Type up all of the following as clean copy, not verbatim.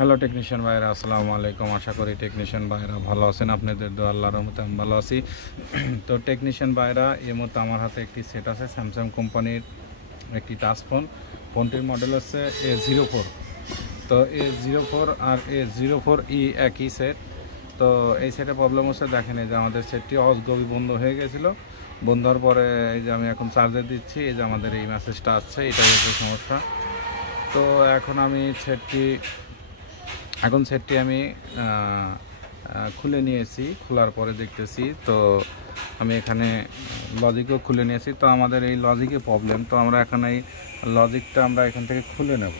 Hello technician ভাইরা, আসসালামু আলাইকুম। আশা করি টেকনিশিয়ান ভাইরা ভালো আছেন। আপনাদের দোয়া আল্লাহর রহমতে আমি ভালো আছি। তো টেকনিশিয়ান ভাইরা, এই মুহূর্তে আমার হাতে একটি সেট আছে স্যামসাং কোম্পানির একটি টাচ ফোন। ফোনটির মডেল হচ্ছে A04। তো A04 আর A04E একই সেট। তো এই সেটে প্রবলেম হচ্ছে, দেখেন এই যে আমাদের সেটটি অজগবি বন্ধ হয়ে গেছিলো। বন্ধ হওয়ার পরে এই যে আমি এখন চার্জার দিচ্ছি, এই যে আমাদের এই মেসেজটা আসছে, এটাই হচ্ছে সমস্যা। তো এখন সেটটি আমি খুলে নিয়েছি। খোলার পরে দেখতেছি, তো আমি এখানে লজিকও খুলে নিয়েছি। তো আমাদের এই লজিকে প্রবলেম। তো আমরা এখন এই লজিকটা আমরা এখান থেকে খুলে নেব।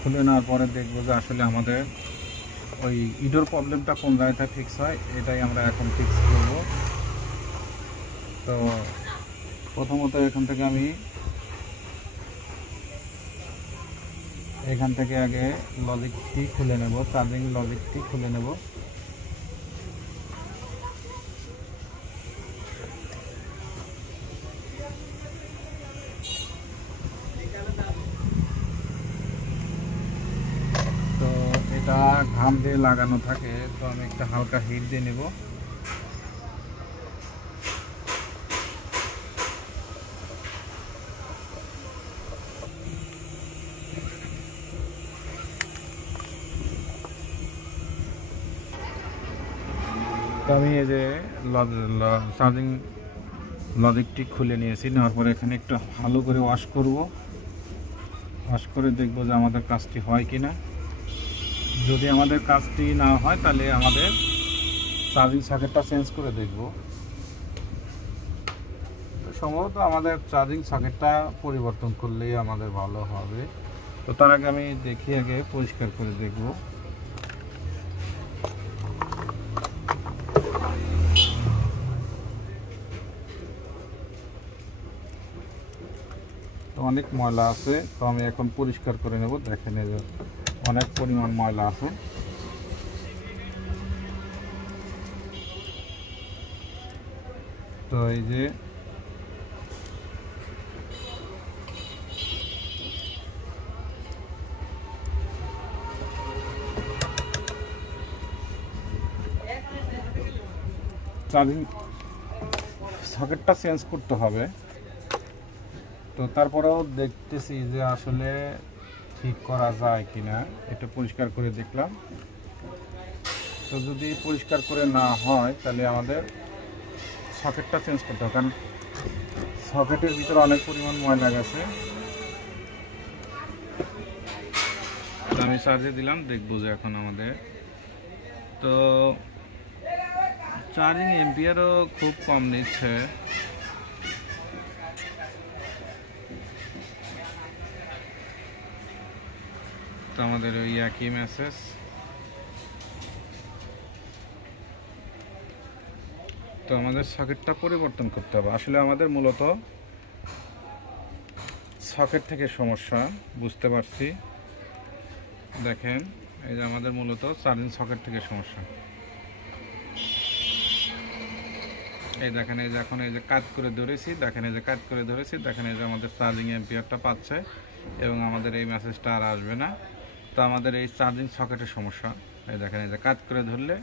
খুলে নেওয়ার পরে দেখবো যে আসলে আমাদের ওই ইডোর প্রবলেমটা কোন জায়গায় ফিক্স হয়, এটাই আমরা এখন ফিক্স করব। তো প্রথমত এখান থেকে আগে লজিকটি খুলে নেব, চার্জিং লজিকটি খুলে নেব। তো এটা ঘাম দিয়ে লাগানো থাকে, তো আমি একটা হালকা হিট দিয়ে নেব। তো আমি এই যে চার্জিং লজিকটি খুলে নিয়েছি। নেওয়ার পরে এখানে একটু ভালো করে ওয়াশ করব। ওয়াশ করে দেখব যে আমাদের কাজটি হয় কি না। যদি আমাদের কাজটি না হয়, তাহলে আমাদের চার্জিং সকেটটা চেঞ্জ করে দেখব। সম্ভবত আমাদের চার্জিং সকেটটা পরিবর্তন করলেই আমাদের ভালো হবে। তো তার আগে আমি আগে পরিষ্কার করে দেখব। তো অনেক ময়লা আছে, তো আমি এখন পরিষ্কার করে নেব। দেখেন এই যে অনেক পরিমাণ ময়লা আছে। তো এই যে চার্জিং সকেটটা চেঞ্জ করতে হবে। তো তারপরেও দেখতেছি যে আসলে ঠিক করা যায় কিনা, এটা পরিষ্কার করে দেখলাম। তো যদি পরিষ্কার করে না হয়, তাহলে আমাদের সকেটটা চেঞ্জ করতে হবে, কারণ সকেটের ভিতরে অনেক পরিমাণ ময়লা গেছে। আমি চার্জে দিলাম, দেখবো যে এখন আমাদের তো চার্জিং এম্পিয়ারও খুব কম নিচ্ছে। তো আমাদের ওই একই মেসেজ। তো আমাদের সকেটটা পরিবর্তন করতে হবে। আসলে আমাদের মূলত সকেট থেকে সমস্যা, বুঝতে পারছি। দেখেন এই যে আমাদের মূলত চার্জিং সকেট থেকে সমস্যা। এই দেখেন এই যে এখন এই যে কাট করে ধরেছি, দেখেন এই যে কাট করে ধরেছি, দেখেন এই যে আমাদের চার্জিং এম্পিয়ারটা পাচ্ছে এবং আমাদের এই মেসেজটা আর আসবে না। তো আমাদের এই চার্জিং সকেটের সমস্যা। এই দেখেন এই যে কাট করে ধরলে,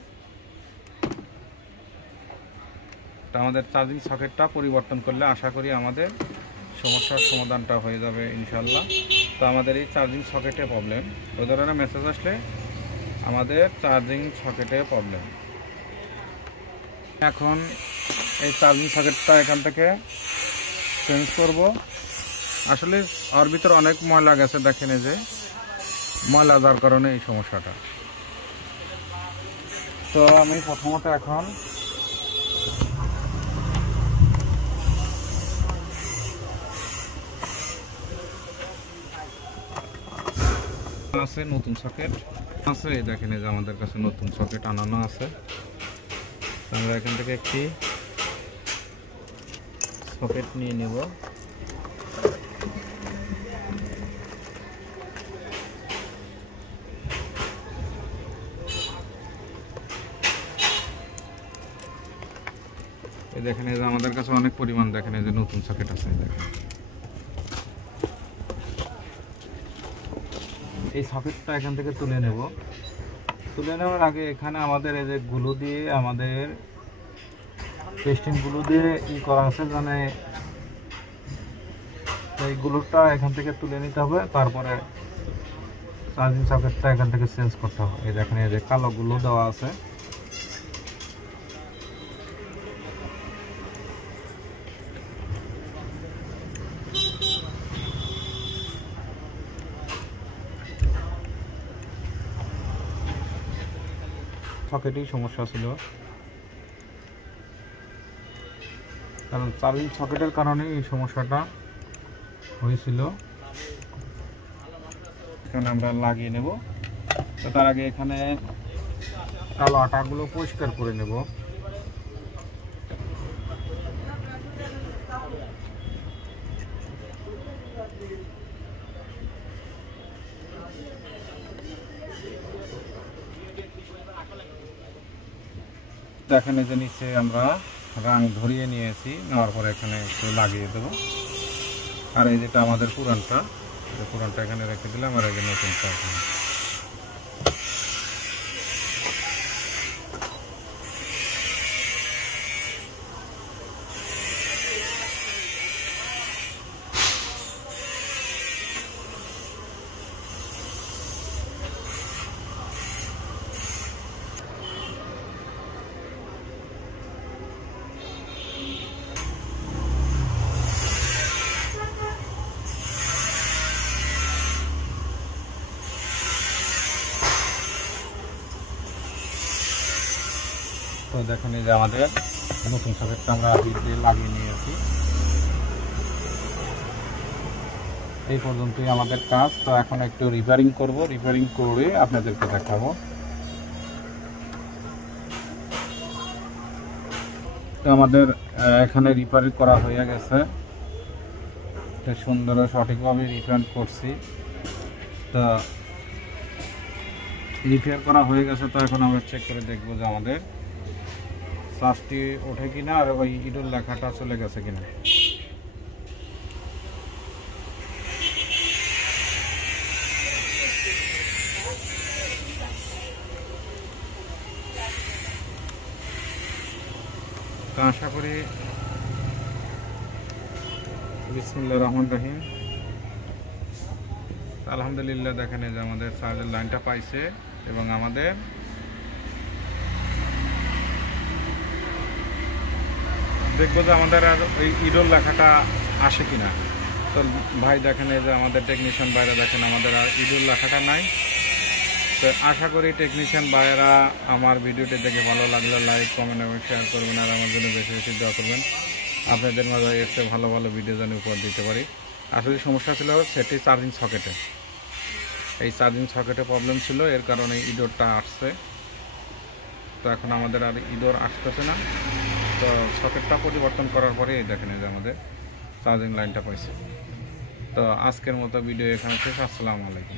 তো আমাদের চার্জিং সকেটটা পরিবর্তন করলে আশা করি আমাদের সমস্যার সমাধানটা হয়ে যাবে ইনশাল্লাহ। তো আমাদের এই চার্জিং সকেটে প্রবলেম, ওই ধরনের মেসেজ আসলে আমাদের চার্জিং সকেটে প্রবলেম। এখন এই চার্জিং সকেটটা এখান থেকে চেঞ্জ করব। আসলে ওর ভিতরে অনেক ময়লা গেছে, দেখেন এই যে ময়লা যার কারণে এই সমস্যাটা। তো আমি প্রথমত এখন আছে নতুন সকেট আছে, দেখেন এই যে আমাদের কাছে নতুন সকেট আনানো আছে। আমরা এখান থেকে একটি সকেট নিয়ে নেব। এই দেখেন এই যে আমাদের কাছে অনেক পরিমাণ, দেখেন এই যে নতুন সকেট আছে। দেখেন এই সকেটটা এখান থেকে তুলে নেব। তুলে নেওয়ার আগে এখানে আমাদের এই যে গুলো দিয়ে আমাদের পেস্টিংগুলো দিয়ে করা আছে, মানে এই গুলোটা এখান থেকে তুলে নিতে হবে, তারপরে চার্জিং সকেটটা এখান থেকে চেঞ্জ করতে হবে। এই দেখেন এই যে কালো গুলো দেওয়া আছে, সকেটেই সমস্যা ছিল, কারণ চার্জিং সকেটের কারণে এই সমস্যাটা হয়েছিল। এখন আমরা লাগিয়ে নেব। তো তার আগে এখানে কালো আটাগুলো পরিষ্কার করে নেব। এখানে যে নিচে আমরা রং ধরিয়ে নিয়েছি, নেওয়ার পরে এখানে একটু লাগিয়ে দেবো। আর এই যেটা আমাদের পুরানটা এখানে রেখে দিলাম, আর এই যে নতুনটা এখানে। তো দেখেন এই যে আমাদের নতুন সকেটটা আমরা লাগিয়ে নিয়েছি। এই পর্যন্তই আমাদের কাজ। তো এখন একটু রিপেয়ারিং করব, রিপেয়ারিং করে আপনাদেরকে দেখাবো। তো আমাদের এখানে রিপেয়ারিং করা হয়ে গেছে, সুন্দর সঠিকভাবে রিপেয়ার করছি। তো রিপেয়ার করা হয়ে গেছে। তো এখন আমরা চেক করে দেখবো যে আমাদের চার্জটি ওঠে কিনা, আর ওই ইডোর লেখাটা চলে গেছে কিনা। তো আশা করি, বিসমিল্লাহির রহমানির রহিম। আলহামদুলিল্লাহ, দেখেন এই যে আমাদের চার্জের লাইনটা পাইছে, এবং আমাদের দেখবো যে আমাদের আর ওই ইডোর লেখাটা আসে কিনা। তো ভাই দেখেন এই যে আমাদের টেকনিশিয়ান ভাইরা, দেখেন আমাদের আর ইডোর লেখাটা নাই। তো আশা করি টেকনিশিয়ান ভাইরা আমার ভিডিওটি দেখে ভালো লাগলে লাইক, কমেন্ট এবং শেয়ার করবেন, আর আমার জন্য বেশি বেশি দোয়া করবেন। আপনাদের মাঝে এর চেয়ে ভালো ভালো ভিডিও যেন উপহার দিতে পারি। আসলে সমস্যা ছিল সেটি চার্জিং সকেটে, এই চার্জিং সকেটে প্রবলেম ছিল, এর কারণে ইডোরটা আসছে। তো এখন আমাদের আর ইডোর আসতেছে না। তো সকেটটা পরিবর্তন করার পরে এই দেখেন যে আমাদের চার্জিং লাইনটা পাইছে। তো আজকের মতো ভিডিও এখানে শেষ। আসসালামু আলাইকুম।